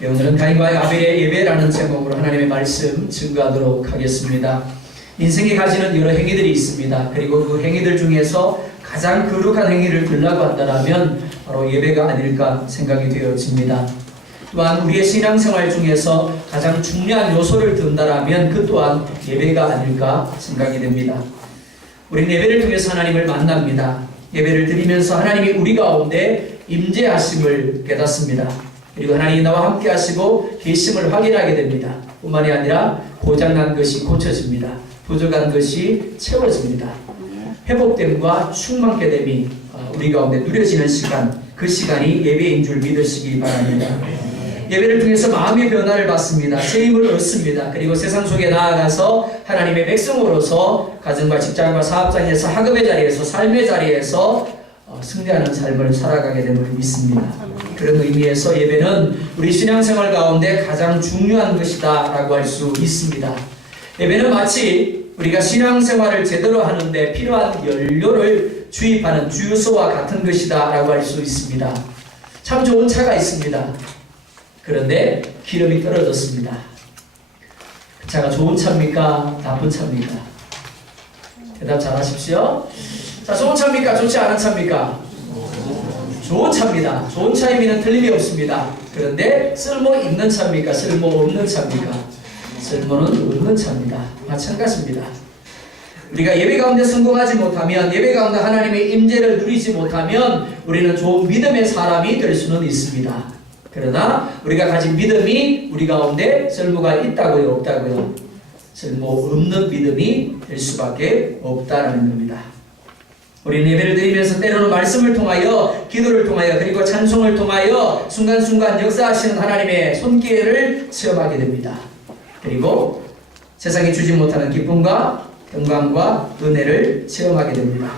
오늘은 가인과 아벨의 예배라는 제목으로 하나님의 말씀 증거하도록 하겠습니다. 인생에 가지는 여러 행위들이 있습니다. 그리고 그 행위들 중에서 가장 거룩한 행위를 들라고 한다면 바로 예배가 아닐까 생각이 되어집니다. 또한 우리의 신앙생활 중에서 가장 중요한 요소를 든다면 그 또한 예배가 아닐까 생각이 됩니다. 우리는 예배를 통해서 하나님을 만납니다. 예배를 드리면서 하나님이 우리 가운데 임재하심을 깨닫습니다. 그리고 하나님이 나와 함께 하시고 계심을 확인하게 됩니다. 뿐만이 아니라 고장난 것이 고쳐집니다. 부족한 것이 채워집니다. 회복됨과 충만케 됨이 우리 가운데 누려지는 시간, 그 시간이 예배인 줄 믿으시기 바랍니다. 예배를 통해서 마음의 변화를 받습니다. 새 힘을 얻습니다. 그리고 세상 속에 나아가서 하나님의 백성으로서 가정과 직장과 사업장에서 학업의 자리에서 삶의 자리에서 승리하는 삶을 살아가게 됨을 믿습니다. 그런 의미에서 예배는 우리 신앙생활 가운데 가장 중요한 것이다 라고 할 수 있습니다. 예배는 마치 우리가 신앙생활을 제대로 하는데 필요한 연료를 주입하는 주유소와 같은 것이다 라고 할 수 있습니다. 참 좋은 차가 있습니다. 그런데 기름이 떨어졌습니다. 그 차가 좋은 차입니까? 나쁜 차입니까? 대답 잘 하십시오. 자, 좋은 차입니까? 좋지 않은 차입니까? 좋은 차입니다. 좋은 차의 의미는 틀림이 없습니다. 그런데 쓸모 있는 차입니까? 쓸모 없는 차입니까? 쓸모는 없는 차입니다. 마찬가지입니다. 우리가 예배 가운데 성공하지 못하면, 예배 가운데 하나님의 임재를 누리지 못하면 우리는 좋은 믿음의 사람이 될 수는 있습니다. 그러나 우리가 가진 믿음이 우리 가운데 쓸모가 있다고요, 없다고요? 쓸모 없는 믿음이 될 수밖에 없다는 겁니다. 우리는 예배를 드리면서 때로는 말씀을 통하여, 기도를 통하여, 그리고 찬송을 통하여 순간순간 역사하시는 하나님의 손길을 체험하게 됩니다. 그리고 세상이 주지 못하는 기쁨과 평강과 은혜를 체험하게 됩니다.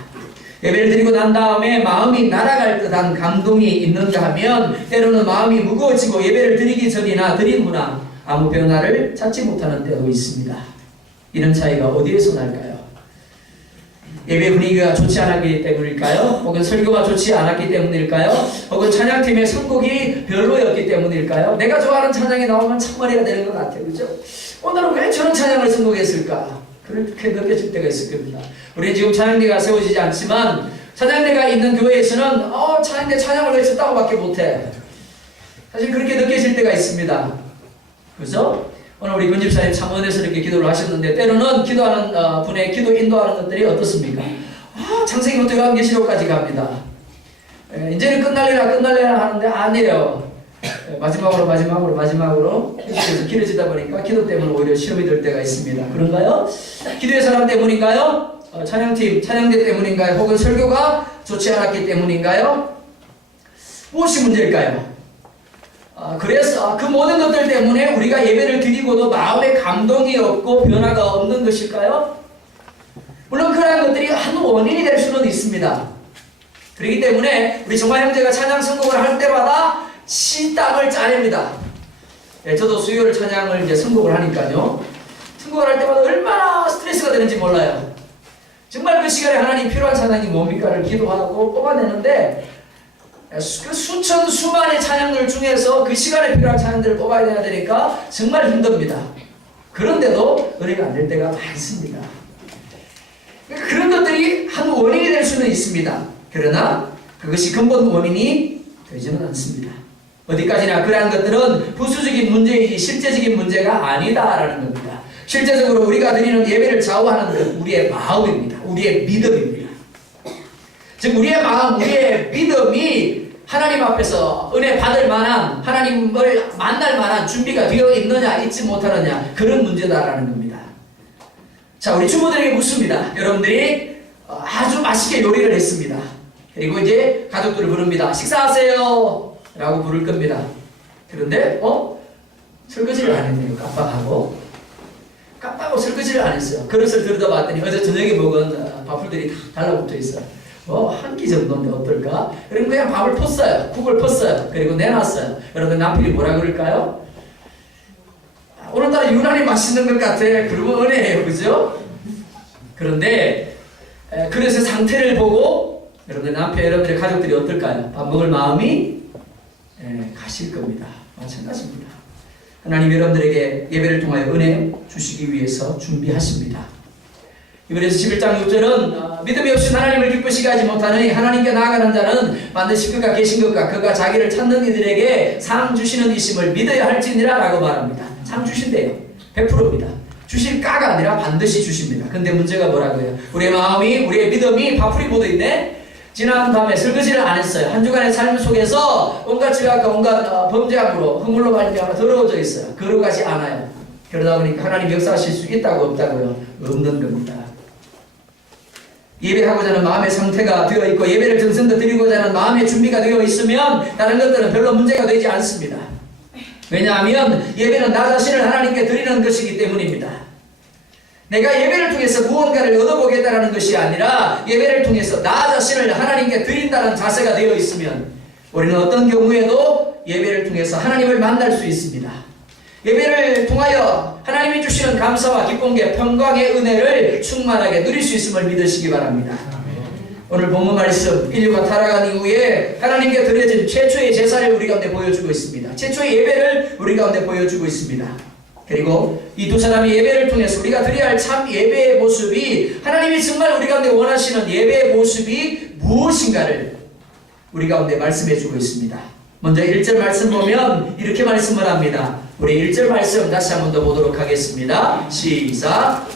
예배를 드리고 난 다음에 마음이 날아갈 듯한 감동이 있는가 하면 때로는 마음이 무거워지고 예배를 드리기 전이나 드린 후나 아무 변화를 찾지 못하는 때도 있습니다. 이런 차이가 어디에서 날까요? 예배 분위기가 좋지 않았기 때문일까요? 혹은 설교가 좋지 않았기 때문일까요? 혹은 찬양팀의 선곡이 별로였기 때문일까요? 내가 좋아하는 찬양이 나오면 참머리가 되는 것 같아요. 그죠? 오늘은 왜 저런 찬양을 선곡했을까? 그렇게 느껴질 때가 있을 겁니다. 우리 지금 찬양대가 세워지지 않지만 찬양대가 있는 교회에서는 찬양대 찬양을 왜 쳤다고 밖에 못해. 사실 그렇게 느껴질 때가 있습니다. 그죠? 오늘 우리 권집사님 참원에서 이렇게 기도를 하셨는데 때로는 기도하는 분의 기도 인도하는 것들이 어떻습니까? 창세기부터 요한계시록까지 갑니다. 이제는 끝날래라 하는데 아니에요. 마지막으로 계속해서 길어지다 보니까 기도 때문에 오히려 시험이 될 때가 있습니다. 그런가요? 기도의 사람 때문인가요? 찬양팀, 찬양대 때문인가요? 혹은 설교가 좋지 않았기 때문인가요? 무엇이 문제일까요? 그래서 그 모든 것들 때문에 우리가 예배를 드리고도 마음에 감동이 없고 변화가 없는 것일까요? 물론 그러한 것들이 한 원인이 될 수는 있습니다. 그렇기 때문에 우리 정말 형제가 찬양 선곡을 할 때마다 신땀을 짜냅니다. 저도 수요일 찬양을 이제 선곡을 하니까요. 선곡을 할 때마다 얼마나 스트레스가 되는지 몰라요. 정말 그 시간에 하나님 필요한 찬양이 뭡니까를 기도하고 뽑아내는데 그 수천 수만의 찬양들 중에서 그 시간에 필요한 찬양들을 뽑아야 되니까 정말 힘듭니다. 그런데도 은혜가 안 될 때가 많습니다. 그런 것들이 한 원인이 될 수는 있습니다. 그러나 그것이 근본 원인이 되지는 않습니다. 어디까지나 그러한 것들은 부수적인 문제이지 실제적인 문제가 아니다라는 겁니다. 실제적으로 우리가 드리는 예배를 좌우하는 것 우리의 마음입니다. 우리의 믿음입니다. 즉 우리의 마음, 우리의 믿음이 하나님 앞에서 은혜 받을 만한, 하나님을 만날 만한 준비가 되어 있느냐 있지 못하느냐 그런 문제다라는 겁니다. 자, 우리 주부들에게 묻습니다. 여러분들이 아주 맛있게 요리를 했습니다. 그리고 이제 가족들을 부릅니다. 식사하세요 라고 부를 겁니다. 그런데 설거지를 안 했네요. 깜빡하고 설거지를 안 했어요. 그릇을 들여다봤더니 어제 저녁에 먹은 밥풀들이 다 달라붙어 있어요. 한 끼 정도인데 어떨까? 그럼 그냥 밥을 펐어요. 국을 펐어요. 그리고 내놨어요. 여러분 남편이 뭐라 그럴까요? 오늘따라 유난히 맛있는 것 같아. 그리고 은혜예요. 그죠? 그런데 그릇의 상태를 보고 여러분들 남편, 여러분들의 가족들이 어떨까요? 밥 먹을 마음이 가실 겁니다. 마찬가지입니다. 하나님 여러분들에게 예배를 통하여 은혜 주시기 위해서 준비하십니다. 이번에서 11장 6절은 믿음이 없이 하나님을 기쁘시게 하지 못하느니 하나님께 나아가는 자는 반드시 그가 계신 것과 그가 자기를 찾는 이들에게 상 주시는 이심을 믿어야 할지니라 라고 말합니다. 상 주신대요. 100%입니다. 주실까가 아니라 반드시 주십니다. 근데 문제가 뭐라고요? 우리의 마음이, 우리의 믿음이 파풀이 묻어있네. 지난 밤에 설거지를 안 했어요. 한 주간의 삶 속에서 온갖 죄악과 온갖 범죄함으로 허물로 말미암아 더러워져 있어요. 거룩하지 않아요. 그러다 보니까 하나님 역사하실 수 있다고 없다고요? 없는 겁니다. 예배하고자 하는 마음의 상태가 되어 있고 예배를 정성껏 드리고자 하는 마음의 준비가 되어 있으면 다른 것들은 별로 문제가 되지 않습니다. 왜냐하면 예배는 나 자신을 하나님께 드리는 것이기 때문입니다. 내가 예배를 통해서 무언가를 얻어보겠다는 것이 아니라 예배를 통해서 나 자신을 하나님께 드린다는 자세가 되어 있으면 우리는 어떤 경우에도 예배를 통해서 하나님을 만날 수 있습니다. 예배를 통하여 하나님이 주시는 감사와 기쁨과 평강의 은혜를 충만하게 누릴 수 있음을 믿으시기 바랍니다. 오늘 본문 말씀, 인류가 타락한 이후에 하나님께 드려진 최초의 제사를 우리 가운데 보여주고 있습니다. 최초의 예배를 우리 가운데 보여주고 있습니다. 그리고 이 두 사람의 예배를 통해서 우리가 드려야 할 참 예배의 모습이, 하나님이 정말 우리 가운데 원하시는 예배의 모습이 무엇인가를 우리 가운데 말씀해 주고 있습니다. 먼저 1절 말씀 보면 이렇게 말씀을 합니다. 우리 1절 말씀 다시 한 번 더 보도록 하겠습니다. 시작.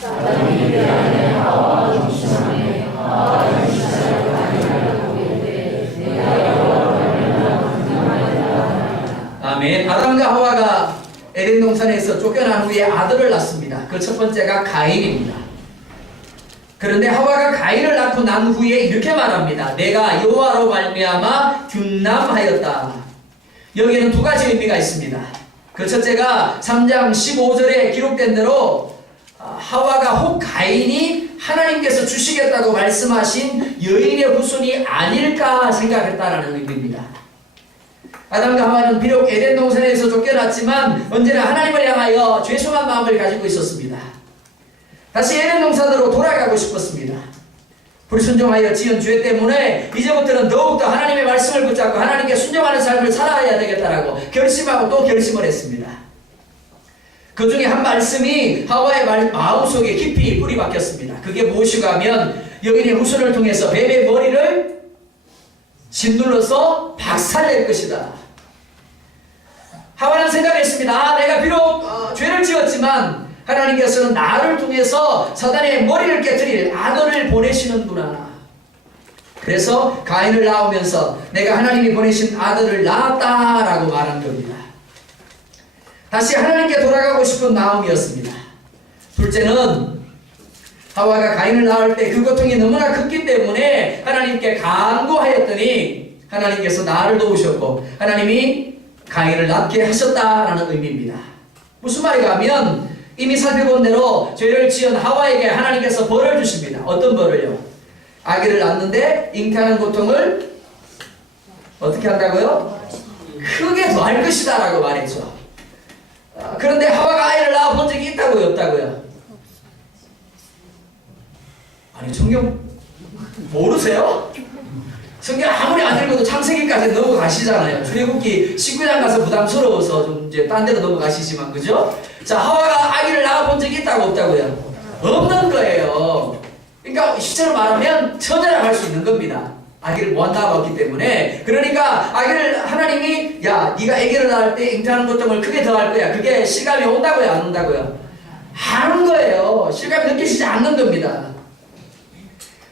아멘. 아담과 하와가 에덴 동산에서 쫓겨난 후에 아들을 낳습니다. 그 첫 번째가 가인입니다. 그런데 하와가 가인을 낳고 난 후에 이렇게 말합니다. 내가 여호와로 말미암아 둔남하였다. 여기에는 두 가지 의미가 있습니다. 그 첫째가 3장 15절에 기록된 대로 하와가 혹 가인이 하나님께서 주시겠다고 말씀하신 여인의 후손이 아닐까 생각했다라는 의미입니다. 아담과 하와는 비록 에덴 동산에서 쫓겨났지만 언제나 하나님을 향하여 죄송한 마음을 가지고 있었습니다. 다시 에덴 동산으로 돌아가고 싶었습니다. 불순종하여 지은 죄 때문에 이제부터는 더욱더 하나님의 말씀을 붙잡고 하나님께 순종하는 삶을 살아야 되겠다라고 결심하고 또 결심을 했습니다. 그 중에 한 말씀이 하와의 마음속에 깊이 뿌리 박혔습니다. 그게 무엇이가 하면 여인의 후손을 통해서 뱀의 머리를 짓눌러서 박살낼 것이다. 하와는 생각했습니다. 내가 비록 죄를 지었지만 하나님께서는 나를 통해서 사단의 머리를 깨뜨릴 아들을 보내시는구나. 그래서 가인을 낳으면서 내가 하나님이 보내신 아들을 낳았다라고 말한 겁니다. 다시 하나님께 돌아가고 싶은 마음이었습니다. 둘째는 하와가 가인을 낳을 때 그 고통이 너무나 컸기 때문에 하나님께 간구하였더니 하나님께서 나를 도우셨고 하나님이 가인을 낳게 하셨다라는 의미입니다. 무슨 말인가 하면 이미 살펴본 대로 죄를 지은 하와에게 하나님께서 벌을 주십니다. 어떤 벌을요? 아기를 낳는데 잉태하는 고통을 어떻게 한다고요? 크게 더할 것이다 라고 말했죠. 그런데 하와가 아이를 낳아본 적이 있다고요? 없다고요? 아니 성경 모르세요? 성경 아무리 안 읽어도 창세기까지 넘어가시잖아요. 출애굽기 19장 가서 부담스러워서 좀 이제 딴 데로 넘어가시지만 그죠? 자, 하와가 아기를 낳아본 적이 있다고 없다고요? 없는 거예요. 그러니까 실제로 말하면 처녀라고 할 수 있는 겁니다. 아기를 못 낳았기 때문에. 그러니까 아기를 하나님이 야 네가 아기를 낳을 때 잉태하는 고통을 크게 더할 거야. 그게 실감이 온다고요? 안 온다고요? 하는 거예요. 실감이 느끼시지 않는 겁니다.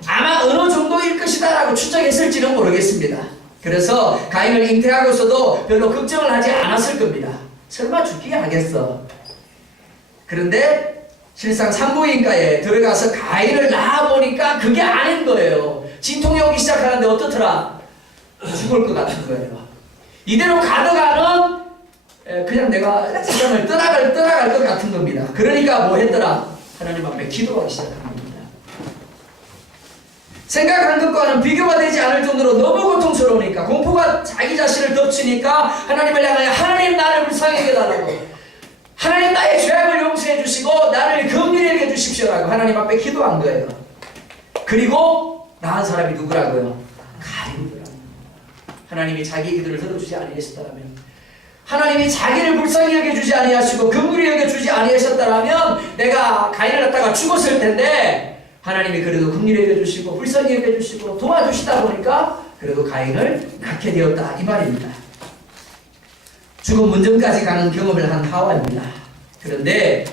아마 어느 정도일 것이다 라고 추정했을지는 모르겠습니다. 그래서 가인을 잉태하고서도 별로 걱정을 하지 않았을 겁니다. 설마 죽기에 하겠어. 그런데 실상 산부인과에 들어가서 가인을 낳아보니까 그게 아닌 거예요. 진통이 오기 시작하는데 어떻더라? 죽을 것 같은 거예요. 이대로 가다가는 그냥 내가 세상을 떠나갈 것 같은 겁니다. 그러니까 뭐 했더라? 하나님 앞에 기도하기 시작합니다. 생각한 것과는 비교가 되지 않을 정도로 너무 고통스러우니까 공포가 자기 자신을 덮치니까 하나님을 향하여 하나님 나를 불쌍히 여겨달라고, 하나님 나의 죄악을 용서해 주시고 나를 긍휼히 여겨 주십시오라고 하나님 앞에 기도한 거예요. 그리고 낳은 사람이 누구라고요? 가인이더라고요. 하나님이 자기 기도를 들어주지 않으셨다면 하나님이 자기를 불쌍히 여겨주지 아니하시고 긍휼히 여겨주지 아니하셨다라면 내가 가인을 갖다가 죽었을 텐데, 하나님이 그래도 긍휼히 여겨주시고 불쌍히 여겨주시고 도와주시다 보니까 그래도 가인을 낳게 되었다, 이 말입니다. 죽음 문전까지 가는 경험을 한 하와입니다. 그런데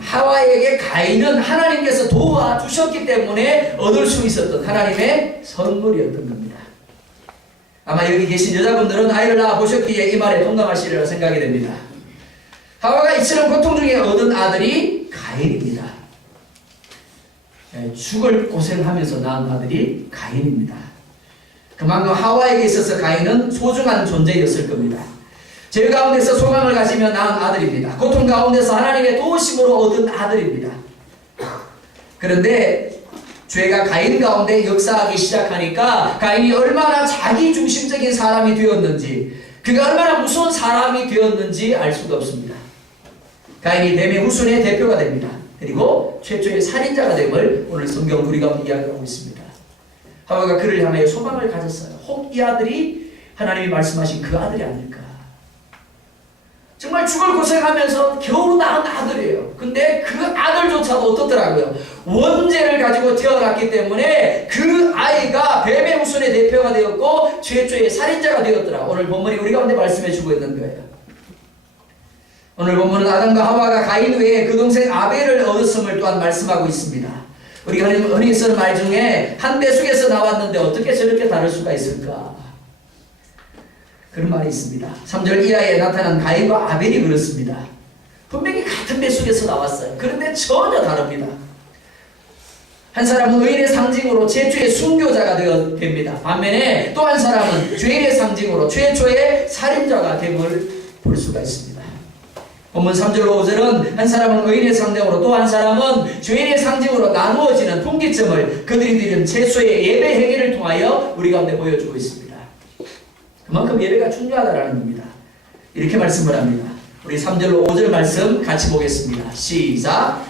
하와에게 가인은 하나님께서 도와주셨기 때문에 얻을 수 있었던 하나님의 선물이었던 겁니다. 아마 여기 계신 여자분들은 아이를 낳아보셨기에 이 말에 동감하시리라 생각이 됩니다. 하와가 이처럼 고통 중에 얻은 아들이 가인입니다. 죽을 고생하면서 낳은 아들이 가인입니다. 그만큼 하와에게 있어서 가인은 소중한 존재였을 겁니다. 죄 가운데서 소망을 가지며 낳은 아들입니다. 고통 가운데서 하나님의 도우심으로 얻은 아들입니다. 그런데 죄가 가인 가운데 역사하기 시작하니까 가인이 얼마나 자기중심적인 사람이 되었는지, 그가 얼마나 무서운 사람이 되었는지 알 수가 없습니다. 가인이 뱀의 후손의 대표가 됩니다. 그리고 최초의 살인자가 됨을 오늘 성경 우리가 이야기하고 있습니다. 하와가 그를 향하여 소망을 가졌어요. 혹 이 아들이 하나님이 말씀하신 그 아들이 아닐까. 정말 죽을 고생하면서 겨우 낳은 아들이에요. 근데 그 아들조차도 어떻더라고요? 원죄를 가지고 태어났기 때문에 그 아이가 뱀의 후손의 대표가 되었고 최초의 살인자가 되었더라. 오늘 본문이 우리 가운데 말씀해 주고 있는 거예요. 오늘 본문은 아담과 하와가 가인 외에 그 동생 아벨을 얻었음을 또한 말씀하고 있습니다. 우리가 흔히 쓰는 말 중에 한 배숙에서 나왔는데 어떻게 저렇게 다를 수가 있을까? 그런 말이 있습니다. 3절 이하에 나타난 가인과 아벨이 그렇습니다. 분명히 같은 배속에서 나왔어요. 그런데 전혀 다릅니다. 한 사람은 의인의 상징으로 최초의 순교자가 됩니다. 반면에 또 한 사람은 죄인의 상징으로 최초의 살인자가 됨을 볼 수가 있습니다. 본문 3절로 5절은 한 사람은 의인의 상징으로 또 한 사람은 죄인의 상징으로 나누어지는 분기점을 그들이 드린 최초의 예배 행위를 통하여 우리 가운데 보여주고 있습니다. 그만큼 예배가 중요하다라는 겁니다. 이렇게 말씀을 합니다. 우리 3절로 5절 말씀 같이 보겠습니다. 시작.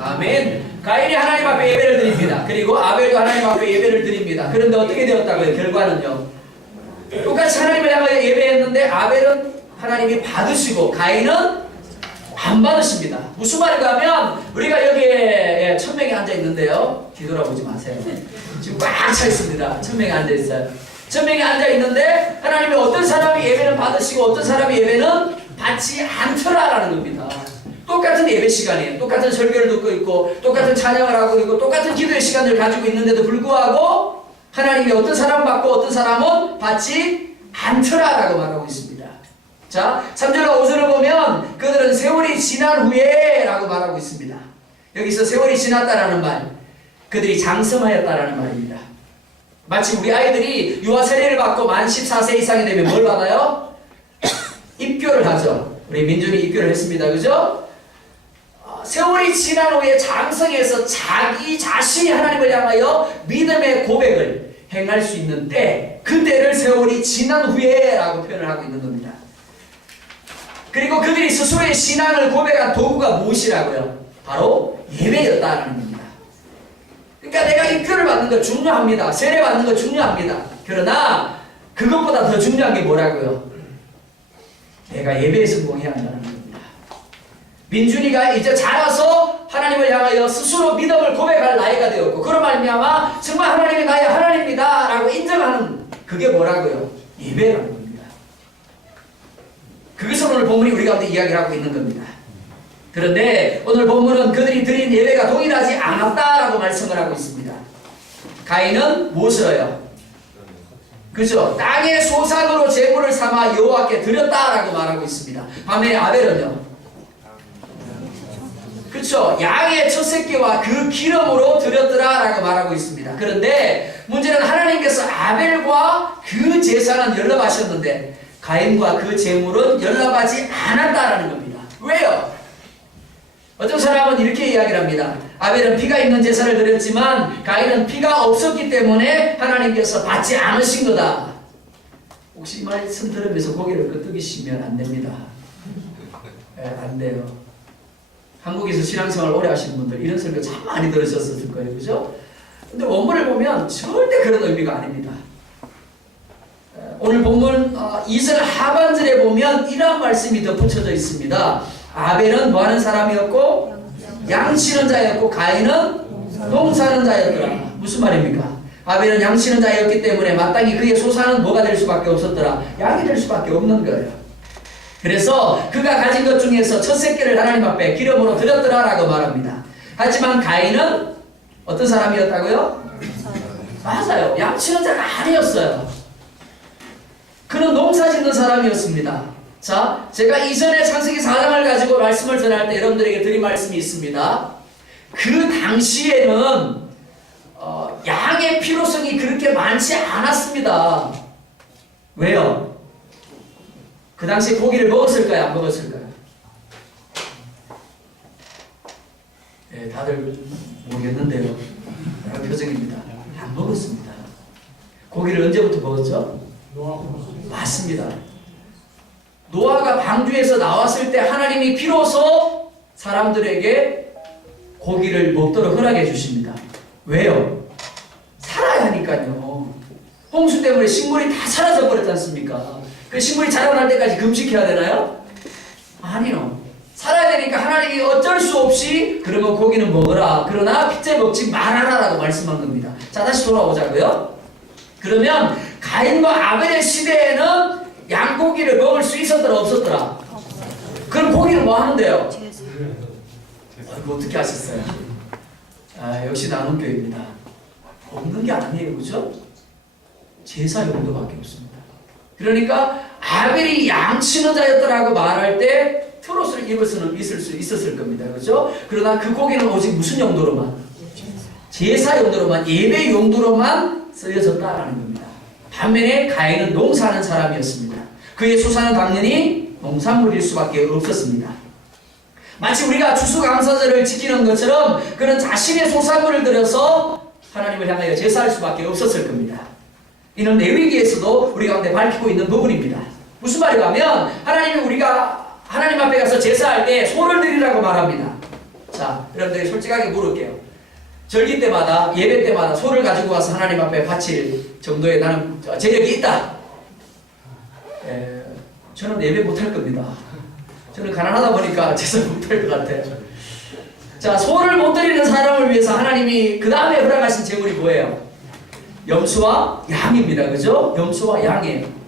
아멘. 가인이 하나님 앞에 예배를 드립니다. 그리고 아벨도 하나님 앞에 예배를 드립니다. 그런데 어떻게 되었다고요? 결과는요. 똑같이 하나님을 향하여 예배했는데 아벨은 하나님이 받으시고 가인은 안 받으십니다. 무슨 말인가 하면 우리가 여기에 1000명이 앉아 있는데요. 뒤돌아보지 마세요. 지금 꽉 차 있습니다. 1000명이 앉아 있어요. 1000명이 앉아 있는데 하나님이 어떤 사람이 예배는 받으시고 어떤 사람이 예배는 받지 않더라라는 겁니다. 똑같은 예배 시간이에요. 똑같은 설교를 듣고 있고 똑같은 찬양을 하고 있고 똑같은 기도의 시간을 가지고 있는데도 불구하고 하나님이 어떤 사람은 받고 어떤 사람은 받지 않더라라고 말하고 있습니다. 자, 3절과 5절을 보면 그들은 세월이 지난 후에 라고 말하고 있습니다. 여기서 세월이 지났다라는 말, 그들이 장성하였다라는 말입니다. 마치 우리 아이들이 유아 세례를 받고 만 14세 이상이 되면 뭘 받아요? 입교를 하죠. 우리 민준이 입교를 했습니다. 그죠? 세월이 지난 후에 장성해서 자기 자신이 하나님을 향하여 믿음의 고백을 행할 수 있는 때, 그때를 세월이 지난 후에 라고 표현을 하고 있는 겁니다. 그리고 그들이 스스로의 신앙을 고백한 도구가 무엇이라고요? 바로 예배였다는 겁니다. 그러니까 내가 입교를 받는 거 중요합니다. 세례 받는 거 중요합니다. 그러나 그것보다 더 중요한 게 뭐라고요? 내가 예배에 성공해야 한다는 겁니다. 민준이가 이제 자라서 하나님을 향하여 스스로 믿음을 고백할 나이가 되었고, 그런 말미암아 정말 하나님이 나의 하나님이다 라고 인정하는, 그게 뭐라고요? 예배라는 겁니다. 그것을 오늘 본문이 우리 가운데 이야기를 하고 있는 겁니다. 그런데 오늘 본문은 그들이 드린 예배가 동일하지 않았다라고 말씀을 하고 있습니다. 가인은 무엇을 해요? 그죠? 땅의 소산으로 제물을 삼아 여호와께 드렸다라고 말하고 있습니다. 반면에 아벨은요? 그렇죠. 양의 첫 새끼와 그 기름으로 드렸더라라고 말하고 있습니다. 그런데 문제는 하나님께서 아벨과 그 제사는 연락하셨는데 가인과 그 제물은 연락하지 않았다라는 겁니다. 왜요? 어떤 사람은 이렇게 이야기를 합니다. 아벨은 피가 있는 제사를 드렸지만 가인은 피가 없었기 때문에 하나님께서 받지 않으신 거다. 혹시 이 말씀 들으면서 고개를 끄덕이시면 안 됩니다. 안 돼요. 한국에서 신앙생활 오래 하시는 분들 이런 설교 참 많이 들으셨을 거예요. 그죠? 근데 원문을 보면 절대 그런 의미가 아닙니다. 오늘 본문 2절 하반절에 보면 이런 말씀이 덧붙여져 있습니다. 아벨은 뭐하는 사람이었고 양치는 자였고 가인은 농사하는 자였더라. 무슨 말입니까? 아벨은 양치는 자였기 때문에 마땅히 그의 소산은 뭐가 될 수밖에 없었더라? 양이 될 수밖에 없는 거예요. 그래서 그가 가진 것 중에서 첫 새끼를 하나님 앞에 기름으로 드렸더라 라고 말합니다. 하지만 가인은 어떤 사람이었다고요? 맞아요. 양치는 자가 아니었어요. 그는 농사 짓는 사람이었습니다. 자, 제가 이전에 창세기 4장을 가지고 말씀을 전할 때 여러분들에게 드린 말씀이 있습니다. 그 당시에는 양의 필요성이 그렇게 많지 않았습니다. 왜요? 그 당시에 고기를 먹었을까요? 안 먹었을까요? 네, 다들 모르겠는데요. 그런 표정입니다. 안 먹었습니다. 고기를 언제부터 먹었죠? 맞습니다. 노아가 방주에서 나왔을 때 하나님이 비로소 사람들에게 고기를 먹도록 허락해 주십니다. 왜요? 살아야 하니까요. 홍수 때문에 식물이 다 사라져 버렸지 않습니까? 그 식물이 자라날 때까지 금식해야 되나요? 아니요. 살아야 되니까 하나님이 어쩔 수 없이 그러면 고기는 먹어라. 그러나 핏째 먹지 말아라 라고 말씀한 겁니다. 자, 다시 돌아오자고요. 그러면 가인과 아벨의 시대에는 양고기를 먹을 수 있었더라 없었더라? 그럼 고기를 뭐 하는데요? 이거 어떻게 하셨어요? 역시 나눔교회입니다. 없는 게 아니에요. 그죠? 제사 용도밖에 없습니다. 그러니까 아벨이 양치는 자였더라고 말할 때 트롯을 입을 수는 있을 수 있었을 겁니다. 그죠? 그러나 그 고기는 오직 무슨 용도로만? 제사 용도로만, 예배 용도로만 쓰여졌다라는 겁니다. 반면에 가인은 농사하는 사람이었습니다. 그의 소산은 당연히 농산물일 수밖에 없었습니다. 마치 우리가 추수감사절을 지키는 것처럼 그는 자신의 소산물을 들여서 하나님을 향하여 제사할 수밖에 없었을 겁니다. 이는 레위기에서도 우리 가운데 밝히고 있는 부분입니다. 무슨 말이냐 하면 하나님이 우리가 하나님 앞에 가서 제사할 때 소를 드리라고 말합니다. 자, 여러분들이 솔직하게 물을게요. 절기 때마다 예배 때마다 소를 가지고 가서 하나님 앞에 바칠 정도의 나는 재력이 있다. 저는 예배 못할 겁니다. 저는 가난하다 보니까 제사 못할 것 같아요. 자, 소를 못 드리는 사람을 위해서 하나님이 그 다음에 허락하신 제물이 뭐예요? 염소와 양입니다. 그죠? 염소와 양이에요.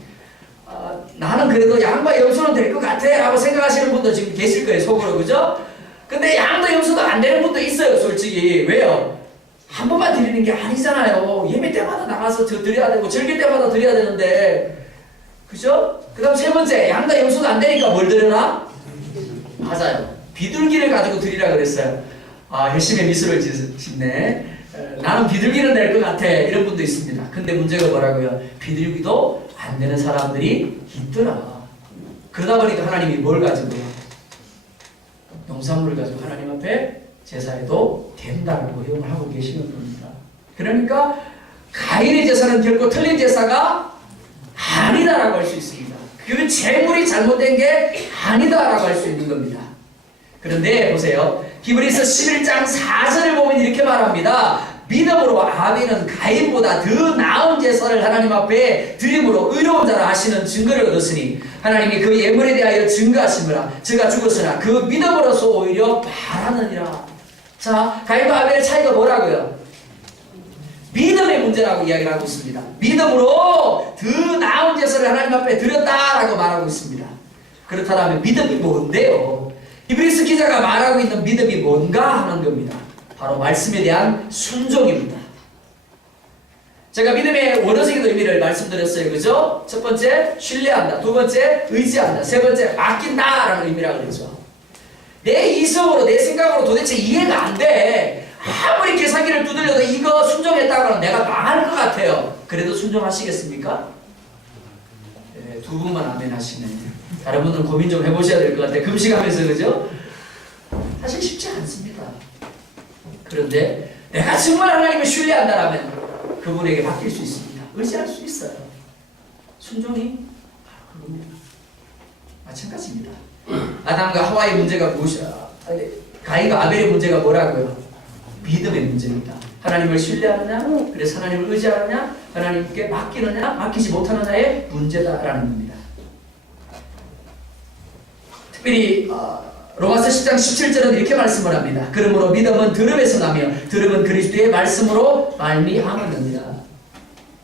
나는 그래도 양과 염소는 될 것 같아 라고 생각하시는 분도 지금 계실 거예요. 속으로. 그죠? 근데 양도 염소도 안 되는 분도 있어요. 솔직히. 왜요? 한 번만 드리는 게 아니잖아요. 예배 때마다 나가서 드려야 되고 절기 때마다 드려야 되는데, 그죠? 그 다음 세 번째, 양도 염소도 안 되니까 뭘 드려라? 맞아요. 비둘기를 가지고 드리라 그랬어요. 열심히 미술을 짓네. 나는 비둘기는 될 것 같아. 이런 분도 있습니다. 근데 문제가 뭐라고요? 비둘기도 안 되는 사람들이 있더라. 그러다 보니까 하나님이 뭘 가지고요? 농산물을 가지고 하나님 앞에 제사해도 된다고 허용을 하고 계시는 겁니다. 그러니까 가인의 제사는 결코 틀린 제사가 아니다라고 할 수 있습니다. 그 제물이 잘못된 게 아니다라고 할 수 있는 겁니다. 그런데 보세요. 히브리서 11장 4절을 보면 이렇게 말합니다. 믿음으로 아벨은 가인보다 더 나은 제사를 하나님 앞에 드림으로 의로운 자라 하시는 증거를 얻었으니 하나님이 그 예물에 대하여 증거하시므라. 저가 죽었으나 그 믿음으로서 오히려 바라느니라. 자, 가인과 아벨의 차이가 뭐라고요? 믿음의 문제라고 이야기를 하고 있습니다. 믿음으로 더 나은 제사를 하나님 앞에 드렸다라고 말하고 있습니다. 그렇다면 믿음이 뭔데요? 히브리서 기자가 말하고 있는 믿음이 뭔가 하는 겁니다. 바로 말씀에 대한 순종입니다. 제가 믿음의 원어적인 의미를 말씀드렸어요. 그죠? 첫 번째, 신뢰한다. 두 번째, 의지한다. 세 번째, 맡긴다라는 의미라고 그러죠. 내 이성으로, 내 생각으로 도대체 이해가 안 돼. 아무리 계산기를 두들려도 이거 순종했다고 하면 내가 망할 것 같아요. 그래도 순종하시겠습니까? 네, 두 분만 아멘 하시네. 다른 분들은 고민 좀 해보셔야 될 것 같아요. 금식하면서. 그죠? 사실 쉽지 않습니다. 그런데 내가 정말 하나님을 신뢰한다라면 그분에게 맡길 수 있습니다. 의지할 수 있어요. 순종이 바로 그겁니다. 마찬가지입니다. 아담과 하와의 문제가 무엇이야? 가인과 아벨의 문제가 뭐라고요? 믿음의 문제입니다. 하나님을 신뢰하느냐, 그래서 하나님을 의지하느냐, 하나님께 맡기느냐, 맡기지 못하느냐의 문제다라는 겁니다. 특별히 로마서 10장 17절은 이렇게 말씀을 합니다. 그러므로 믿음은 들음에서 나며 들음은 그리스도의 말씀으로 말미암았느니라.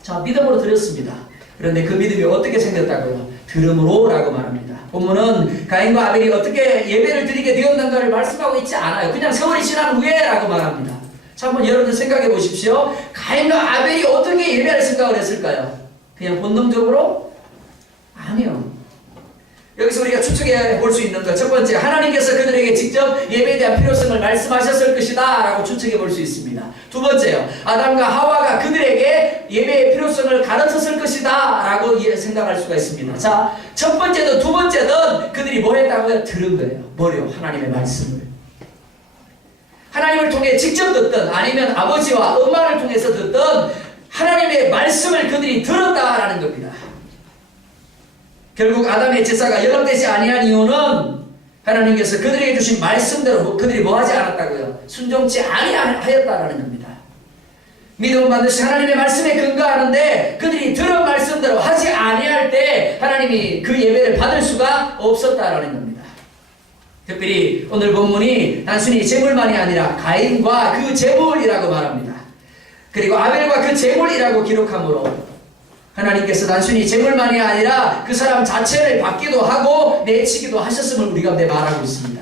자, 믿음으로 들었습니다. 그런데 그 믿음이 어떻게 생겼다고요? 들음으로라고 말합니다. 본문은 가인과 아벨이 어떻게 예배를 드리게 되었는가를 말씀하고 있지 않아요. 그냥 세월이 지난 후에라고 말합니다. 자, 한번 여러분들 생각해 보십시오. 가인과 아벨이 어떻게 예배할 생각을 했을까요? 그냥 본능적으로? 아니요. 여기서 우리가 추측해 볼 수 있는 것, 첫 번째, 하나님께서 그들에게 직접 예배에 대한 필요성을 말씀하셨을 것이다 라고 추측해 볼 수 있습니다. 두 번째요, 아담과 하와가 그들에게 예배의 필요성을 가르쳤을 것이다 라고 생각할 수가 있습니다. 자, 첫 번째든 두 번째든 그들이 뭐 했다고요? 들은 거예요. 뭐래요? 하나님의 말씀을. 하나님을 통해 직접 듣든 아니면 아버지와 엄마를 통해서 듣든 하나님의 말씀을 그들이 들었다라는 겁니다. 결국 아담의 제사가 연락되지 아니한 이유는 하나님께서 그들에게 주신 말씀대로 그들이 뭐하지 않았다고요? 순종치 아니하였다라는 겁니다. 믿음은 반드시 하나님의 말씀에 근거하는데 그들이 들은 말씀대로 하지 아니할 때 하나님이 그 예배를 받을 수가 없었다라는 겁니다. 특별히 오늘 본문이 단순히 제물만이 아니라 가인과 그 제물이라고 말합니다. 그리고 아벨과 그 제물이라고 기록하므로 하나님께서 단순히 제물만이 아니라 그 사람 자체를 받기도 하고 내치기도 하셨음을 우리가 말하고 있습니다.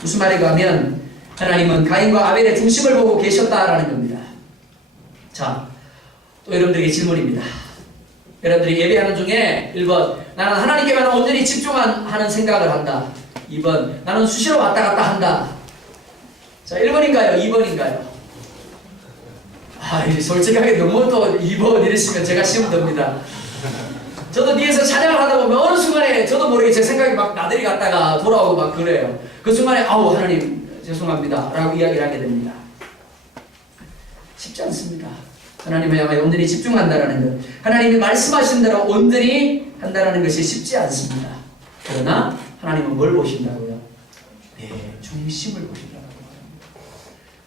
무슨 말인가 하면 하나님은 가인과 아벨의 중심을 보고 계셨다라는 겁니다. 자, 또 여러분들에게 질문입니다. 여러분들이 예배하는 중에 1번 나는 하나님께만 온전히 집중하는 생각을 한다. 2번 나는 수시로 왔다 갔다 한다. 자, 1번인가요? 2번인가요? 솔직하게 너무 또 2번 이러시면 제가 시험 듭니다. 저도 뒤에서 찬양을 하다 보면 어느 순간에 저도 모르게 제 생각이 막 나들이 갔다가 돌아오고 막 그래요. 그 순간에 아우 하나님 죄송합니다 라고 이야기를 하게 됩니다. 쉽지 않습니다. 하나님을 향하여 온전히 집중한다는 것, 하나님이 말씀하신 대로 온전히 한다는 것이 쉽지 않습니다. 그러나 하나님은 뭘 보신다고요? 네, 중심을 보신다고.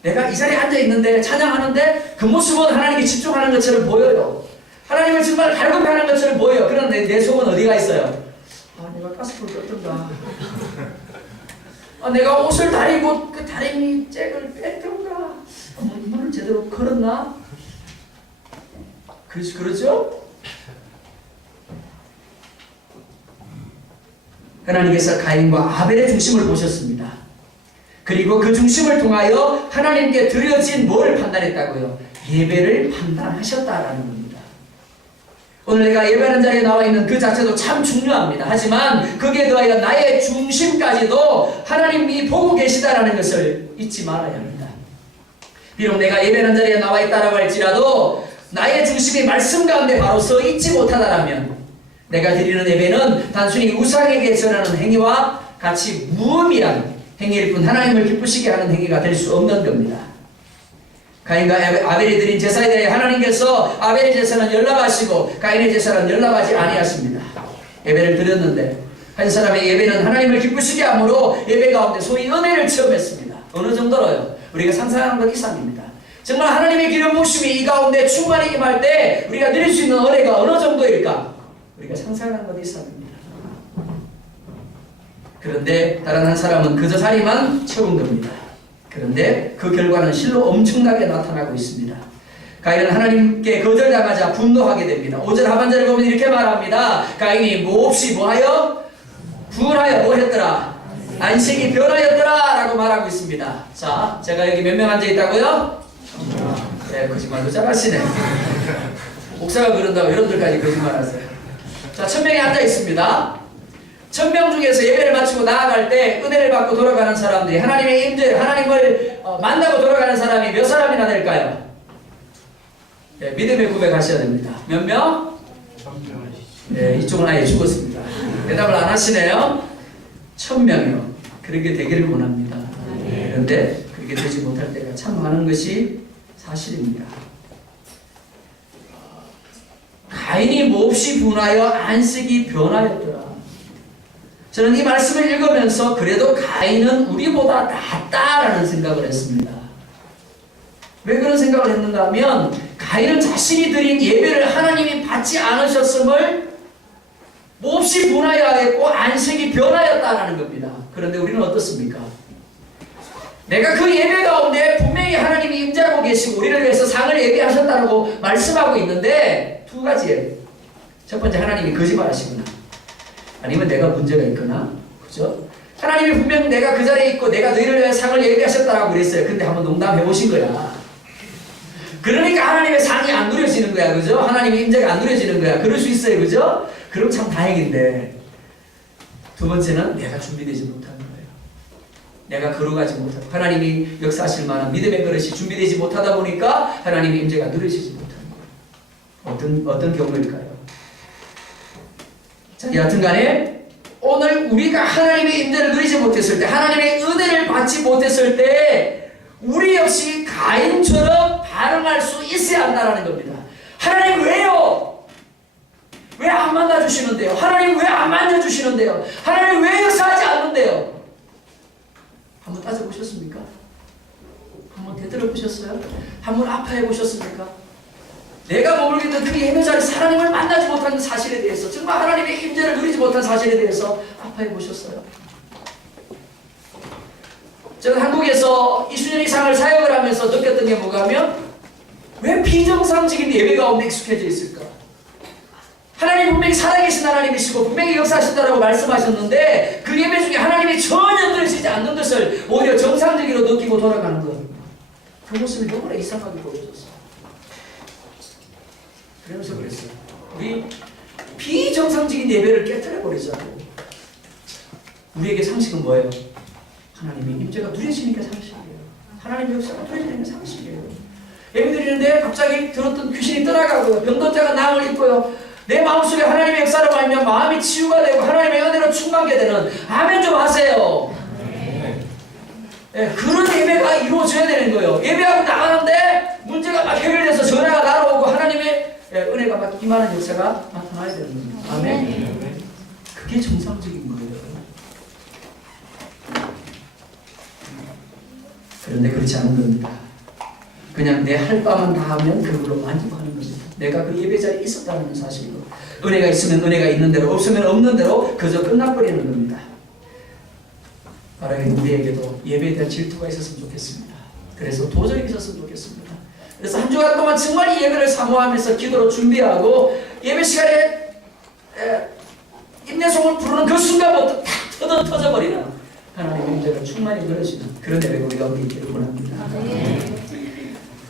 내가 이 자리에 앉아있는데 찬양하는데 그 모습은 하나님께 집중하는 것처럼 보여요. 하나님을 정말 갈급해하는 것처럼 보여요. 그런데 내 속은 어디가 있어요? 내가 가스불 껐던가, 내가 옷을 다리고 그 다리 잭을 뺐던가, 이만을 제대로 걸었나? 그렇죠? 하나님께서 가인과 아벨의 중심을 보셨습니다. 그리고 그 중심을 통하여 하나님께 드려진 뭘 판단했다고요? 예배를 판단하셨다라는 겁니다. 오늘 내가 예배하는 자리에 나와 있는 그 자체도 참 중요합니다. 하지만 거기에 더하여 나의 중심까지도 하나님이 보고 계시다라는 것을 잊지 말아야 합니다. 비록 내가 예배하는 자리에 나와 있다라고 할지라도 나의 중심이 말씀 가운데 바로 서 있지 못하다라면 내가 드리는 예배는 단순히 우상에게 전하는 행위와 같이 무의미한 행위일 뿐 하나님을 기쁘시게 하는 행위가 될 수 없는 겁니다. 가인과 아벨이 드린 제사에 대해 하나님께서 아벨의 제사는 연락하시고 가인의 제사는 연락하지 아니하십니다. 예배를 드렸는데 한 사람의 예배는 하나님을 기쁘시게 함으로 예배 가운데 소위 은혜를 체험했습니다. 어느 정도로요? 우리가 상상하는 것 이상입니다. 정말 하나님의 기름 부으심이 이 가운데 충만히 임할 때 우리가 누릴 수 있는 은혜가 어느 정도일까? 우리가 상상하는 것 이상입니다. 그런데 다른 한 사람은 그저 자리만 채운 겁니다. 그런데 그 결과는 실로 엄청나게 나타나고 있습니다. 가인은 하나님께 거절당하자 분노하게 됩니다. 5절 하반절을 보면 이렇게 말합니다. 가인이 몹시 뭐하여? 분하여 뭐했더라? 안식이 변하였더라 라고 말하고 있습니다. 자, 제가 여기 몇 명 앉아있다고요? 네, 거짓말도 잘하시네. 목사가 그런다고 여러분들까지 거짓말하세요. 자, 1000명이 앉아있습니다. 1000명 중에서 예배를 마치고 나아갈 때 은혜를 받고 돌아가는 사람들이 하나님의 임재, 하나님을 만나고 돌아가는 사람이 몇 사람이나 될까요? 네, 믿음의 고백하셔야 됩니다. 몇 명? 네, 이쪽은 아예 죽었습니다. 대답을 안 하시네요. 1000명이요. 그렇게 되기를 원합니다. 그런데 그렇게 그렇게 되지 못할 때가 참 많은 것이 사실입니다. 가인이 몹시 분하여 안식이 변하였더라. 저는 이 말씀을 읽으면서 그래도 가인은 우리보다 낫다라는 생각을 했습니다. 왜 그런 생각을 했는가 하면 가인은 자신이 드린 예배를 하나님이 받지 않으셨음을 몹시 분하여 하였고 안식이 변하였다라는 겁니다. 그런데 우리는 어떻습니까? 내가 그 예배 가운데 분명히 하나님이 임재하고 계시고 우리를 위해서 상을 예비하셨다고 말씀하고 있는데 두 가지예요. 첫 번째, 하나님이 거짓말하시거나 아니면 내가 문제가 있거나, 그죠? 하나님이 분명 내가 그 자리에 있고 내가 너희를 위해 상을 예비하셨다라고 그랬어요. 근데 한번 농담해 보신 거야. 그러니까 하나님의 상이 안 누려지는 거야, 그죠? 하나님의 임재가 안 누려지는 거야. 그럴 수 있어요, 그죠? 그럼 참 다행인데, 두 번째는 내가 준비되지 못한 거예요. 내가 걸어가지 못하고 하나님이 역사하실 만한 믿음의 그릇이 준비되지 못하다 보니까 하나님의 임재가 누려지지 못하는 거예요. 어떤 경우일까요? 자, 여하튼 간에 오늘 우리가 하나님의 임재를 누리지 못했을 때, 하나님의 은혜를 받지 못했을 때 우리 역시 가인처럼 반응할 수 있어야 한다는 겁니다. 하나님 왜요? 왜 안 만나주시는데요? 하나님 왜 안 만져주시는데요? 하나님 왜 역사하지 않는데요? 한번 따져보셨습니까? 한번 되돌아보셨어요? 한번 아파해보셨습니까? 내가 머물고 있는 그 예배 자리에서 하나님을 만나지 못하는 사실에 대해서, 정말 하나님의 임재를 누리지 못한 사실에 대해서 아파해보셨어요? 저는 한국에서 20년 이상을 사역을 하면서 느꼈던 게 뭐가 하면, 왜 비정상적인 예배 가운데 익숙해져 있을까? 하나님 분명히 살아계신 하나님이시고 분명히 역사하신다라고 말씀하셨는데 그 예배 중에 하나님이 전혀 들으시지 않는 것을 오히려 정상적으로 느끼고 돌아가는 것, 그 모습이 너무나 이상하게 보여졌어요. 그러면서 그랬어요. 우리 비정상적인 예배를 깨뜨려버리자고. 우리에게 상식은 뭐예요? 하나님의 임재가 누려지니까 상식이에요. 하나님의 역사가 누려지는 게 상식이에요. 예배 드리는데 갑자기 들었던 귀신이 떠나가고요. 병든 자가 나음을 입고요. 내 마음속에 하나님의 역사를 알면 마음이 치유가 되고 하나님의 은혜로 충만하게 되는, 아멘 좀 하세요. 네, 그런 예배가 이루어져야 되는 거예요. 예배하고 나가는데 문제가 막 해결돼서 전화가 날아오고 하나님의 은혜가 막 임하는 역사가 나타나야 되는 겁니다. 아멘. 그게 정상적인 거예요. 그런데 그렇지 않은 겁니다. 그냥 내 할 바만 다 하면 그걸로 만족하는 겁니다. 내가 그 예배 자리에 있었다는 사실로, 은혜가 있으면 은혜가 있는 대로, 없으면 없는 대로 그저 끝나버리는 겁니다. 바라긴 우리에게도 예배에 대한 질투가 있었으면 좋겠습니다. 그래서 도전이 있었으면 좋겠습니다. 그래서 한 주간 동안 정말 이 예배를 사모하면서 기도로 준비하고 예배 시간에 인내송을 부르는 그 순간부터 탁 터져버리는 하나님의 임재가 충만히 누려지는 그런 예배가 우리가 우리 있기를 원합니다.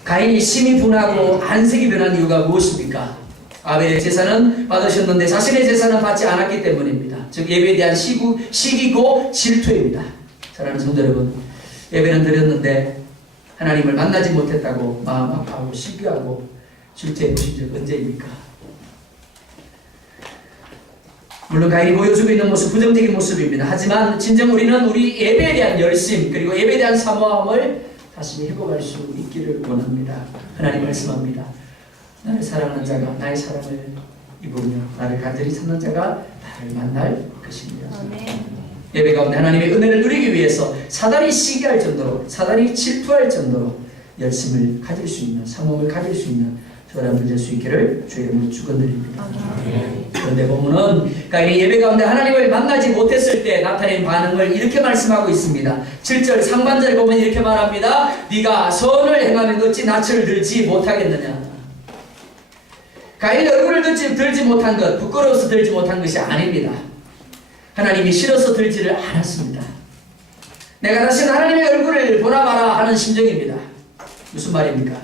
가인이 심히 분하고 안색이 변한 이유가 무엇입니까? 아벨의 제사는 받으셨는데 자신의 제사는 받지 않았기 때문입니다. 즉 예배에 대한 시기고 질투입니다. 사랑하는 성도 여러분, 예배는 드렸는데 하나님을 만나지 못했다고 마음 아파하고 시기하고 질투해 보신 적 언제입니까? 물론 가인이 보여주고 있는 모습 부정적인 모습입니다. 하지만 진정 우리는 우리 예배에 대한 열심 그리고 예배에 대한 사모함을 다시 회복할 수 있기를 원합니다. 하나님 말씀합니다. 나를 사랑하는 자가 나의 사랑을 입으며 나를 간절히 찾는 자가 나를 만날 것입니다. 예배 가운데 하나님의 은혜를 누리기 위해서 사단이 시기할 정도로, 사단이 질투할 정도로 열심을 가질 수 있는, 사모함을 가질 수 있는 저와 여러분 될 수 있기를 주의 이름으로 축원드립니다. 그런데 보면은 가인이 예배 가운데 하나님을 만나지 못했을 때 나타낸 반응을 이렇게 말씀하고 있습니다. 7절 상반절에 보면 이렇게 말합니다. 네가 선을 행하면 어찌 낯을 들지 못하겠느냐. 가인이 얼굴을 들지 못한 것, 부끄러워서 들지 못한 것이 아닙니다. 하나님이 싫어서 들지를 않았습니다. 내가 다시 하나님의 얼굴을 보나 마라 하는 심정입니다. 무슨 말입니까?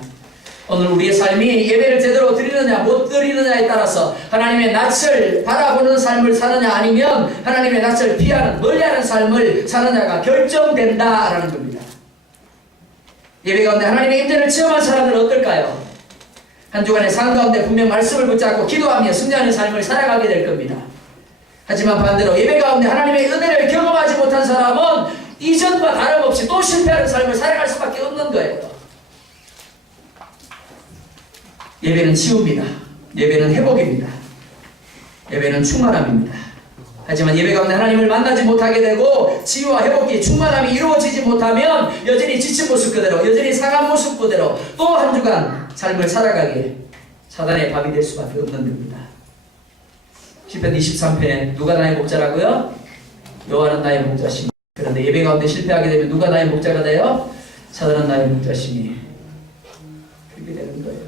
오늘 우리의 삶이 예배를 제대로 드리느냐 못 드리느냐에 따라서 하나님의 낯을 바라보는 삶을 사느냐 아니면 하나님의 낯을 피하는, 멀리하는 삶을 사느냐가 결정된다라는 겁니다. 예배 가운데 하나님의 임재를 체험한 사람들은 어떨까요? 한 주간의 삶 가운데 분명 말씀을 붙잡고 기도하며 승리하는 삶을 살아가게 될 겁니다. 하지만 반대로 예배 가운데 하나님의 은혜를 경험하지 못한 사람은 이전과 다름없이 또 실패하는 삶을 살아갈 수밖에 없는 거예요. 예배는 치유입니다. 예배는 회복입니다. 예배는 충만함입니다. 하지만 예배 가운데 하나님을 만나지 못하게 되고 치유와 회복이 충만함이 이루어지지 못하면 여전히 지친 모습 그대로, 여전히 상한 모습 그대로 또 한 주간 삶을 살아가기에 사단의 밥이 될 수밖에 없는 겁니다. 시편 23편 누가 나의 목자라고요? 여호와는 나의 목자시니. 그런데 예배 가운데 실패하게 되면 누가 나의 목자가 돼요? 사단은 나의 목자시니. 그렇게 되는 거예요.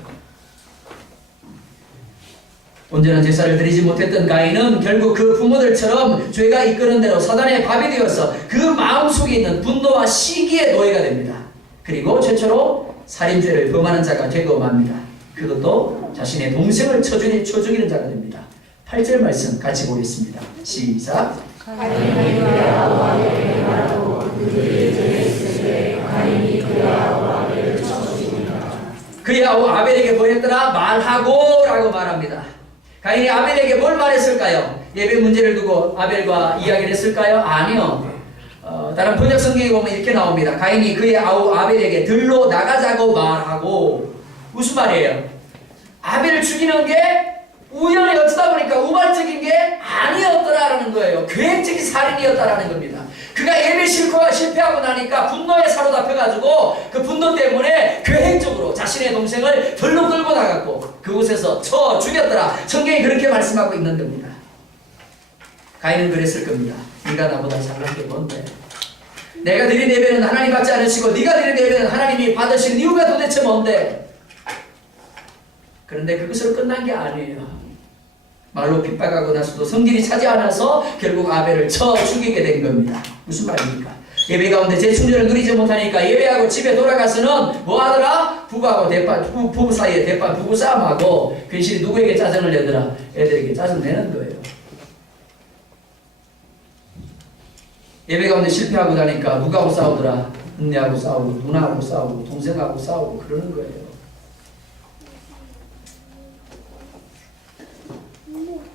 온전한 제사를 드리지 못했던 가인은 결국 그 부모들처럼 죄가 이끄는 대로 사단의 밥이 되어서 그 마음속에 있는 분노와 시기의 노예가 됩니다. 그리고 최초로 살인죄를 범하는 자가 되고 맙니다. 그것도 자신의 동생을 쳐 죽이는 자가 됩니다. 8절 말씀 같이 보겠습니다. 시작. 그의 아우 아벨에게 보냈더라 말하고 라고 말합니다. 가인이 아벨에게 뭘 말했을까요? 예배 문제를 두고 아벨과 이야기를 했을까요? 아니요. 다른 번역 성경에 보면 이렇게 나옵니다. 가인이 그의 아우 아벨에게 들로 나가자고 말하고. 무슨 말이에요? 아벨을 죽이는 게 우연히 어쩌다 보니까 우발적인 게 아니었더라라는 거예요. 계획적인 살인이었다라는 겁니다. 그가 예배 실패하고 나니까 분노에 사로잡혀가지고 그 분노 때문에 계획적으로 자신의 동생을 들로 끌고 나갔고 그곳에서 쳐 죽였더라. 성경이 그렇게 말씀하고 있는 겁니다. 가인은 그랬을 겁니다. 네가 나보다 잘난 게 뭔데? 내가 드린 예배는 하나님 받지 않으시고 네가 드린 예배는 하나님이 받으시는 이유가 도대체 뭔데? 그런데 그것으로 끝난 게 아니에요. 말로 핍박하고 나서도 성질이 차지 않아서 결국 아벨을 쳐 죽이게 된 겁니다. 무슨 말입니까? 예배 가운데 재충전을 누리지 못하니까 예배하고 집에 돌아가서는 뭐 하더라? 부부 사이에 대판 부부 싸움하고 괜시리 누구에게 짜증을 내더라? 애들에게 짜증 내는 거예요. 예배 가운데 실패하고 나니까 누구하고 싸우더라? 언니하고 싸우고 누나하고 싸우고 동생하고 싸우고 그러는 거예요.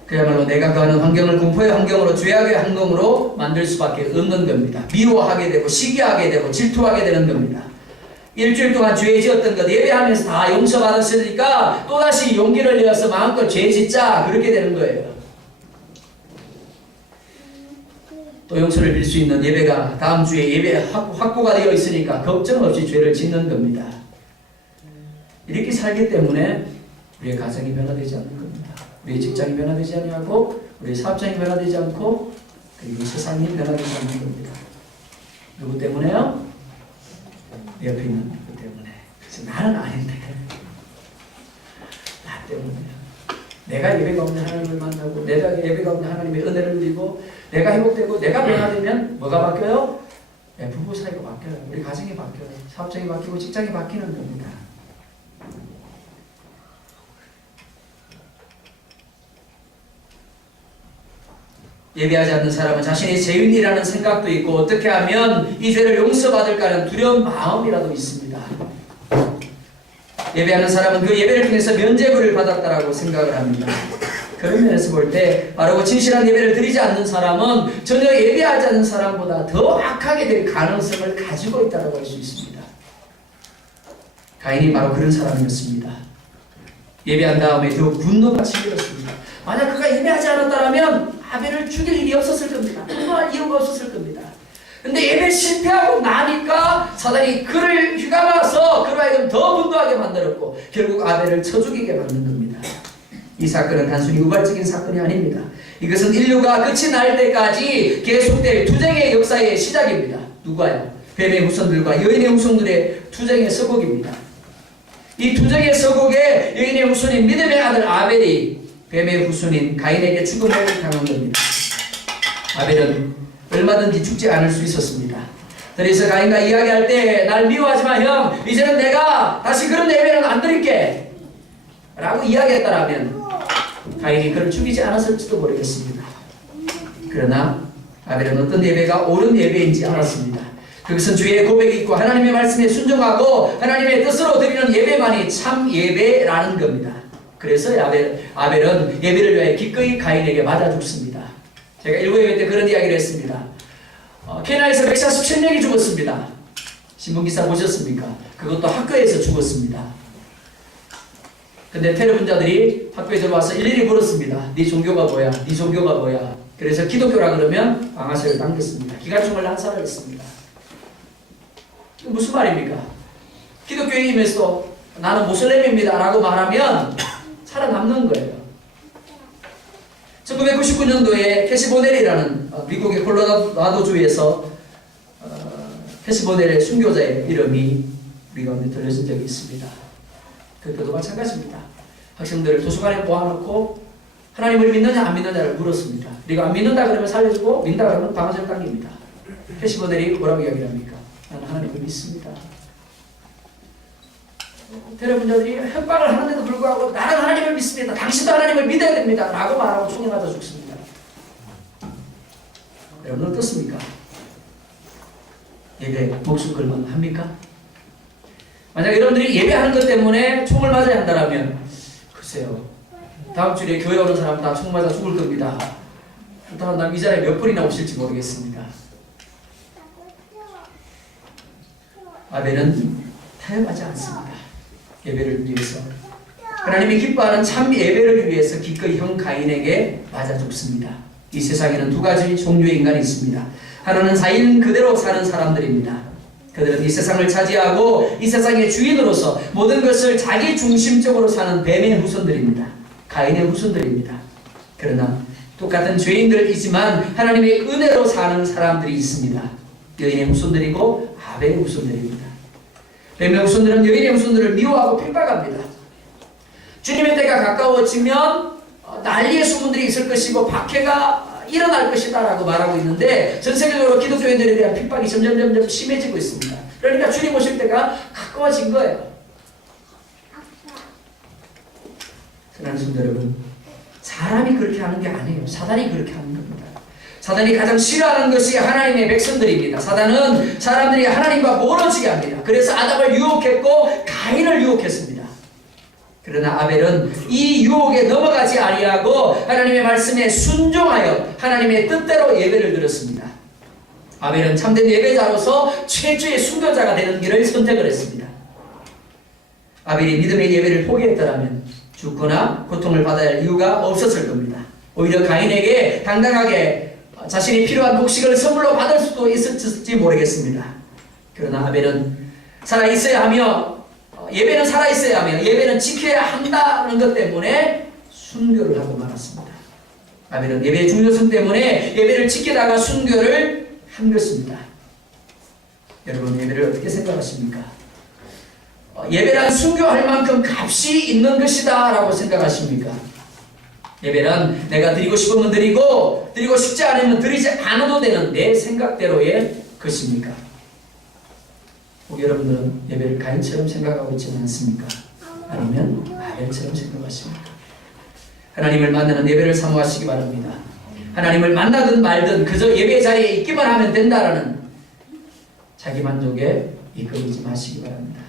그야말로 내가 거하는 환경을 공포의 환경으로 죄악의 환경으로 만들 수밖에 없는 겁니다. 미워하게 되고 시기하게 되고 질투하게 되는 겁니다. 일주일 동안 죄 지었던 것 예배하면서 다 용서받았으니까 또다시 용기를 내어서 마음껏 죄 짓자 그렇게 되는 거예요. 또 용서를 빌 수 있는 예배가 다음 주에 예배 확보가 되어 있으니까 걱정 없이 죄를 짓는 겁니다. 이렇게 살기 때문에 우리의 가정이 변화되지 않는 겁니다. 우리의 직장이 변화되지 아니하고 우리의 사업장이 변화되지 않고 그리고 세상이 변화되지 않는 겁니다. 누구 때문에요? 내 옆에 있는 누구 때문에. 그래서 나는 아닌데 나 때문에요. 내가 예배 가운데 하나님을 만나고 내가 예배 가운데 하나님의 은혜를 누리고 내가 회복되고 내가 변화되면 뭐가 바뀌어요? 내 부부 사이가 바뀌어요. 우리 가정이 바뀌어요. 사업장이 바뀌고 직장이 바뀌는 겁니다. 예배하지 않는 사람은 자신이 죄인이라는 생각도 있고 어떻게 하면 이 죄를 용서받을까 하는 두려운 마음이라도 있습니다. 예배하는 사람은 그 예배를 통해서 면죄부를 받았다라고 생각을 합니다. 그런 면에서 볼 때 바르고 진실한 예배를 드리지 않는 사람은 전혀 예배하지 않는 사람보다 더 악하게 될 가능성을 가지고 있다고 할 수 있습니다. 가인이 바로 그런 사람이었습니다. 예배한 다음에 더 분노가 치밀었습니다. 만약 그가 예배하지 않았다면 아벨을 죽일 일이 없었을 겁니다. 분노할 이유가 없었을 겁니다. 근데 예배 실패하고 나니까 사단이 그를 휘감아서 그로 하여금 더 분노하게 만들었고 결국 아벨을 쳐 죽이게 만든 겁니다. 이 사건은 단순히 우발적인 사건이 아닙니다. 이것은 인류가 끝이 날 때까지 계속될 투쟁의 역사의 시작입니다. 누가요? 뱀의 후손들과 여인의 후손들의 투쟁의 서곡입니다. 이 투쟁의 서곡에 여인의 후손인 믿음의 아들 아벨이 뱀의 후손인 가인에게 죽음을 당한 겁니다. 아벨은 얼마든지 죽지 않을 수 있었습니다. 그래서 가인과 이야기할 때 날 미워하지 마 형, 이제는 내가 다시 그런 예배는 안 드릴게 라고 이야기했다라면 가인이 그를 죽이지 않았을지도 모르겠습니다. 그러나 아벨은 어떤 예배가 옳은 예배인지 알았습니다. 그것은 주의 고백이 있고 하나님의 말씀에 순종하고 하나님의 뜻으로 드리는 예배만이 참 예배라는 겁니다. 그래서 아벨은 예배를 위해 기꺼이 가인에게 맞아 죽습니다. 제가 일부 예배 때 그런 이야기를 했습니다. 케냐에서 147명이 죽었습니다. 신문기사 보셨습니까? 그것도 학교에서 죽었습니다. 근데 테러분자들이 학교에 들어와서 일일이 물었습니다. 네 종교가 뭐야? 네 종교가 뭐야? 그래서 기독교라 그러면 방아쇠를 당겼습니다. 기관총을 난사했습니다. 무슨 말입니까? 기독교에 임해서 나는 모슬렘입니다 라고 말하면 살아남는 거예요. 1999년도에 캐시 보넬이라는 미국의 콜로라도주에서 캐시 보넬의 순교자의 이름이 우리 가운데 들려진 적이 있습니다. 그때도 마찬가지입니다. 학생들을 도서관에 모아놓고 하나님을 믿느냐 안 믿느냐를 물었습니다. 네가 안 믿는다 그러면 살려주고 믿는다 그러면 방아쇠를 당깁니다. 캐시 보넬이 뭐라고 이야기를 합니까? 나는 하나님을 믿습니다. 테러분자들이 협박을 하는데도 불구하고 나는 하나님을 믿습니다. 당신도 하나님을 믿어야 됩니다. 라고 말하고 총에 맞아 죽습니다. 여러분 어떻습니까? 예배 목숨 걸면 합니까? 만약 여러분들이 예배하는 것 때문에 총을 맞아야 한다면 글쎄요. 다음 주에 교회 오는 사람 다 총 맞아 죽을 겁니다. 그렇다면 이 자리에 몇 분이나 오실지 모르겠습니다. 아벨은 타협하지 않습니다. 예배를 위해서 하나님이 기뻐하는 참 예배를 위해서 기꺼이 형 가인에게 맞아 죽습니다. 이 세상에는 두 가지 종류의 인간이 있습니다. 하나는 자인 그대로 사는 사람들입니다. 그들은 이 세상을 차지하고 이 세상의 주인으로서 모든 것을 자기 중심적으로 사는 뱀의 후손들입니다. 가인의 후손들입니다. 그러나 똑같은 죄인들이지만 하나님의 은혜로 사는 사람들이 있습니다. 여인의 후손들이고 아벨의 후손들입니다. 뱀의 후손들은 여인의 후손들을 미워하고 핍박합니다. 주님의 때가 가까워지면 난리의 소문들이 있을 것이고 박해가 일어날 것이다 라고 말하고 있는데 전 세계적으로 기독교인들에 대한 핍박이 점점 심해지고 있습니다. 그러니까 주님 오실 때가 가까워진 거예요. 사랑하는 성도 여러분, 사람이 그렇게 하는 게 아니에요. 사단이 그렇게 하는 겁니다. 사단이 가장 싫어하는 것이 하나님의 백성들입니다. 사단은 사람들이 하나님과 멀어지게 합니다. 그래서 아담을 유혹했고 가인을 유혹했습니다. 그러나 아벨은 이 유혹에 넘어가지 아니하고 하나님의 말씀에 순종하여 하나님의 뜻대로 예배를 드렸습니다. 아벨은 참된 예배자로서 최초의 순교자가 되는 길을 선택을 했습니다. 아벨이 믿음의 예배를 포기했더라면 죽거나 고통을 받아야 할 이유가 없었을 겁니다. 오히려 가인에게 당당하게 자신이 필요한 곡식을 선물로 받을 수도 있었을지 모르겠습니다. 그러나 아벨은 살아있어야 하며 예배는 살아있어야 하며 예배는 지켜야 한다는 것 때문에 순교를 하고 말았습니다. 아벨은 예배의 중요성 때문에 예배를 지키다가 순교를 한 것입니다. 여러분 예배를 어떻게 생각하십니까? 예배란 순교할 만큼 값이 있는 것이다 라고 생각하십니까? 예배는 내가 드리고 싶으면 드리고 드리고 싶지 않으면 드리지 않아도 되는 내 생각대로의 것입니까? 여러분들은 예배를 가인처럼 생각하고 있지는 않습니까? 아니면 아벨처럼 생각하십니까? 하나님을 만나는 예배를 사모하시기 바랍니다. 하나님을 만나든 말든 그저 예배 자리에 있기만 하면 된다라는 자기 만족에 이끌리지 마시기 바랍니다.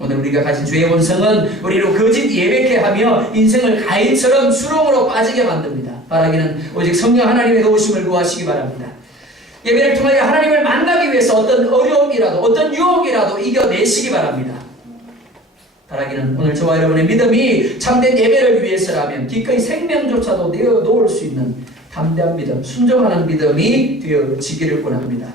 오늘 우리가 가진 죄의 본성은 우리로 거짓 예배케 하며 인생을 가인처럼 수렁으로 빠지게 만듭니다. 바라기는 오직 성령 하나님의 도우심을 구하시기 바랍니다. 예배를 통하여 하나님을 만나기 위해서 어떤 어려움이라도 어떤 유혹이라도 이겨내시기 바랍니다. 바라기는 오늘 저와 여러분의 믿음이 참된 예배를 위해서라면 기꺼이 생명조차도 내어놓을 수 있는 담대한 믿음, 순종하는 믿음이 되어지기를 원합니다.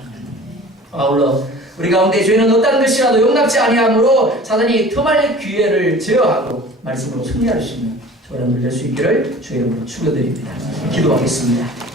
아울러 우리 가운데 죄는 어떤 것이라도 용납지 아니하므로 사단이 틈할 기회를 제어하고 말씀으로 승리할 수 있는 저와 여러분들 될 수 있기를 주의 이름으로 축원드립니다. 기도하겠습니다.